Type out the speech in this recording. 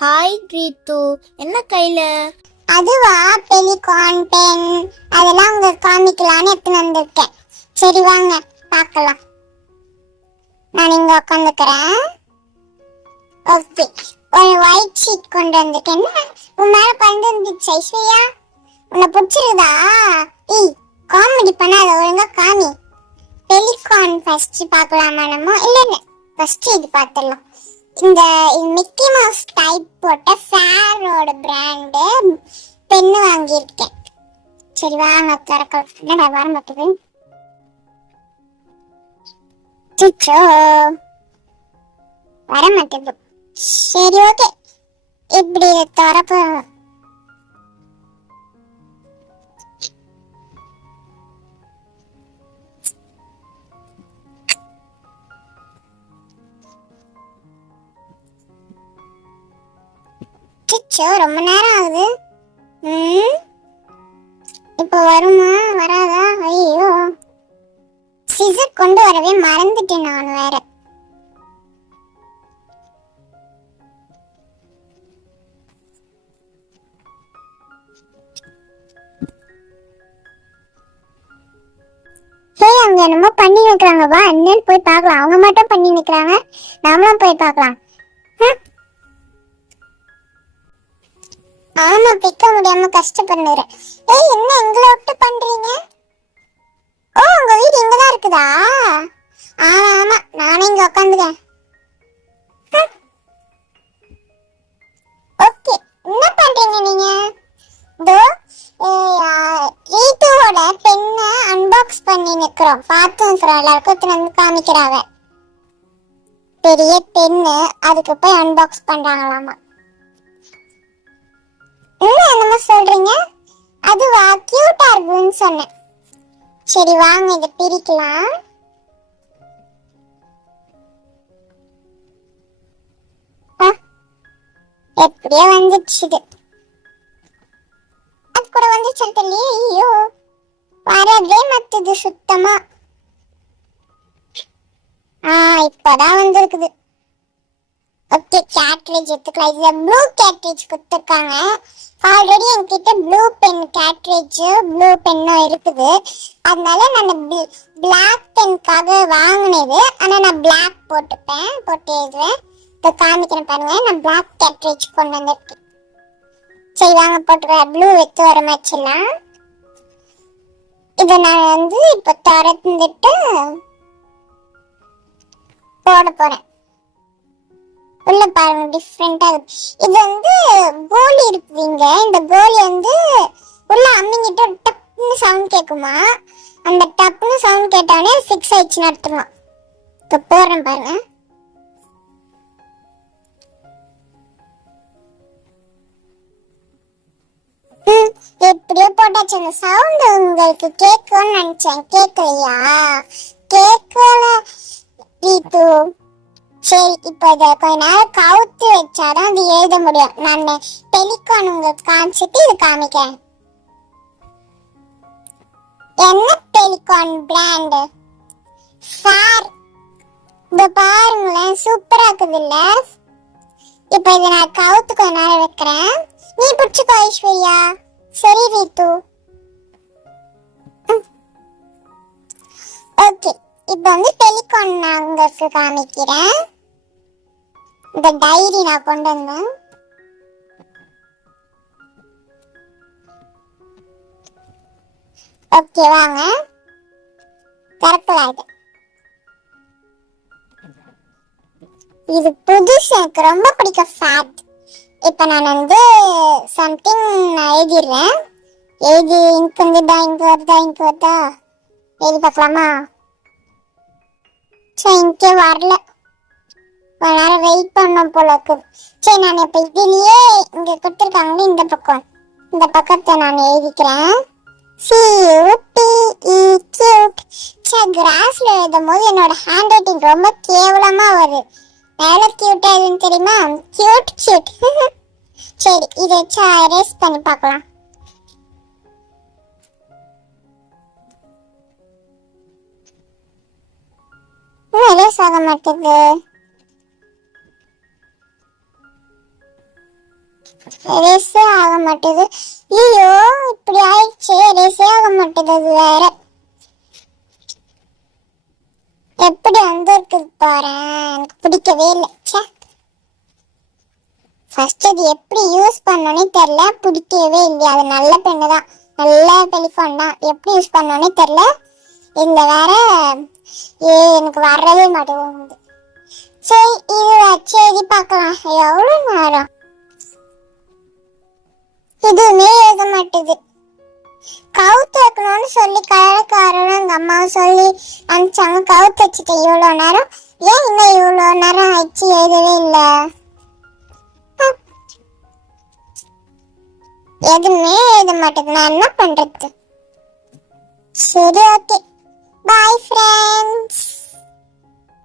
Hi கிரீத்து என்ன கையில? அதுவா பெலிகான் பென் அதெல்லாம் உங்க காமிக்கலாம்னு எடுத்துன்னு வந்திருக்கேன். சரி வாங்க பார்க்கலாம். நான் இங்க உட்காந்துக்கிறேன் ஓகே. ஒரு ஒயிட் ஷீட் கொண்டு வந்திருக்கேன். என்ன? உன் மேல பந்து இருந்துச்சு ஐஸ்வர்யா? உன்னை பிடிச்சிருதா ஏய் காமெடி பண்ணாத ஒழுங்கா காமி. பெலிகான் ஃபர்ஸ்ட் பார்க்கலாமா நம்ம? இல்லை இல்லை. ஃபர்ஸ்ட் இது பார்த்துடலாம். இந்த இது மிக்கி மவுஸ் போட்ட ஃபேரோட பிராண்டு பென்னு வாங்கியிருக்கேன் சரி வாங்க திறக்கலாம் என்னடா வர மாட்டேது சிச்சோ வர மாட்டேது சரி ஓகே இப்படி இதை திறப்பு அச்சோ ரொம்ப நேரம் ஆகுது. ம். இப்போ வருமா? வராதா? ஐயோ. சிசர் கொண்டு வரவே மறந்துட்டேன் நான் வேற. அவங்க என்னமோ பண்ணி நிற்கிறாங்கப்பா வா என்னன்னு போய் பார்க்கலாம். அவங்க மட்டும் பண்ணி நிற்கிறாங்க நாமளும் போய் பார்க்கலாம். ஆமா பிக்க முடியாம கஷ்டப்படுறேன் ஏய் என்ன எங்களை விட்டு பண்றீங்க? ஓ உங்க வீடு இங்கதான் இருக்குதா? ஆமா ஆமா நானே இங்க உட்காந்துக்கேன் ஓகே என்ன பண்றீங்க நீங்க? தோ ரீத்துவோட பெண்ணை அன்பாக்ஸ் பண்ணி நிக்கிறோம். பார்த்து நிக்கிறோம் எல்லாருக்கும் எடுத்துன்னு காமிக்கிறாங்க. பெரிய பெண்ணு அதுக்கு போய் அன்பாக்ஸ் பண்றாங்களாமா. என்ன என்னமோ சொல்றீங்க? அதுவா கியூட்டா இருக்குன்னு சொன்னேன். சரி வாங்க இதை பிரிக்கலாம். ஆ, எப்படியோ வந்துடுச்சு இது. அது கூட வந்துச்சு ஐயோ வரவே மத்துது சுத்தமா. ஆ இப்பதான் வந்திருக்குது. ஓகே கேட்ரேஜ் எடுத்துக்கலாம். இதில் ப்ளூ கேட்ரேஜ் கொடுத்துருக்காங்க. ஆல்ரெடி என்கிட்ட ப்ளூ பென் கேட்ரேஜ் ப்ளூ பென்னும் இருக்குது. அதனால நான் பிளாக் பென்க்காக வாங்கினது. ஆனால் நான் பிளாக் போட்டுப்பேன். போட்டு எழுதுவேன் இப்போ காமிக்கிறேன் பாருங்க. நான் பிளாக் கேட்ரேஜ் கொண்டு வந்திருக்கேன். சரி வாங்க போட்டுக்கிறேன் ப்ளூ எடுத்து வர மாதிரிலாம் இதை நான் வந்து இப்போ திறந்துட்டு போட போகிறேன் உள்ள பாருங்க டிஃப்ரெண்டா இருக்கு. இது வந்து கோலி இருக்குதுங்க. இந்த கோலி வந்து உள்ள அம்மிங்கிட்ட டப்னு சவுண்ட் கேட்குமா அந்த டப்னு சவுண்ட் கேட்டானே சிக்ஸ் ஆயிடுச்சுன்னு அர்த்தமா? இப்போ போடுறேன் பாருங்க. எப்படியோ போட்டாச்சு. அந்த சவுண்ட் உங்களுக்கு கேட்கும்னு நினைச்சேன். கேட்கலையா கேட்கல. ரீத்து சரி இப்போ இதை கொஞ்ச நேரம் கவுத்து வச்சாதான் அது எழுத முடியும். நான் பெலிகான் உங்களுக்கு காமிச்சிட்டு இது காமிக்கிறேன். என்ன பெலிகான் பிராண்டு சார் இந்த பாருங்களேன் சூப்பரா இருக்குது இல்ல இப்போ இதை நான் கவுத்து கொஞ்ச நேரம் வைக்கிறேன். நீ பிடிச்சிக்கோ ஐஸ்வர்யா. சரி ரீத்து. ஓகே இப்போ வந்து நான் உங்களுக்கு காமிக்கிறேன். இந்த டைரி நான் கொண்டு வந்தேன். ஓகே வாங்க. திறக்கலாம் இது. இது புதுசு எனக்கு ரொம்ப பிடிக்கும் ஃபேட் இப்போ நான் வந்து சம்திங் நான் எழுதிடுறேன். எழுதி இங்கு வந்து இங்க் வருதா இங்கு வருதா? எழுதி பார்க்கலாமா? சரி இங்கே வரல. கொஞ்ச நேரம் வெயிட் பண்ணோம் போல இருக்குது சரி நான் இப்போ இதுலயே இங்கே கொடுத்துருக்காங்க இந்த பக்கம். இந்த பக்கத்தை நான் எழுதிக்கிறேன். கியூட் சே கிராஸ்ல எழுதும் போது என்னோட ஹேண்ட் ரைட்டிங் ரொம்ப கேவலமா வருது. வேலை கியூட்டா எதுன்னு தெரியுமா? கியூட் கியூட் சரி இதை வச்சு erase பண்ணி பார்க்கலாம். ஆக மாட்டேது ரேஸே ஆக மாட்டேது ஐயோ இப்படி ஆயிடுச்சு. ரேஸே ஆக மாட்டேது அது வேற. எப்படி வந்திருக்கு பாரு. எனக்கு பிடிக்கவே இல்லை. ச்சே. ஃபர்ஸ்ட் அது எப்படி யூஸ் பண்ணோன்னே தெரியல. பிடிக்கவே இல்லையா. அது நல்ல பெண்ணு தான். நல்ல டெலிஃபோன் தான். எப்படி யூஸ் பண்ணோன்னே தெரியல. இந்த வேற ஏ எனக்கு வரவே மாட்டேங்குது. சரி இது சரி எழுதி பார்க்கலாம். எவ்வளோ நேரம்? எதுவுமே எழுத மாட்டேது. கவுத்து வைக்கணும்னு சொல்லி கலக்காரனும் எங்க அம்மா சொல்லி அனுப்பிச்சாங்க. கவுத்து வச்சுட்டேன் இவ்வளோ நேரம்? ஏன் இன்னும் இவ்வளோ நேரம் ஆயிடுச்சு எழுதவே இல்லை? எதுவுமே எழுத மாட்டேது. நான் என்ன பண்றது? சரி ஓகே. Bye friends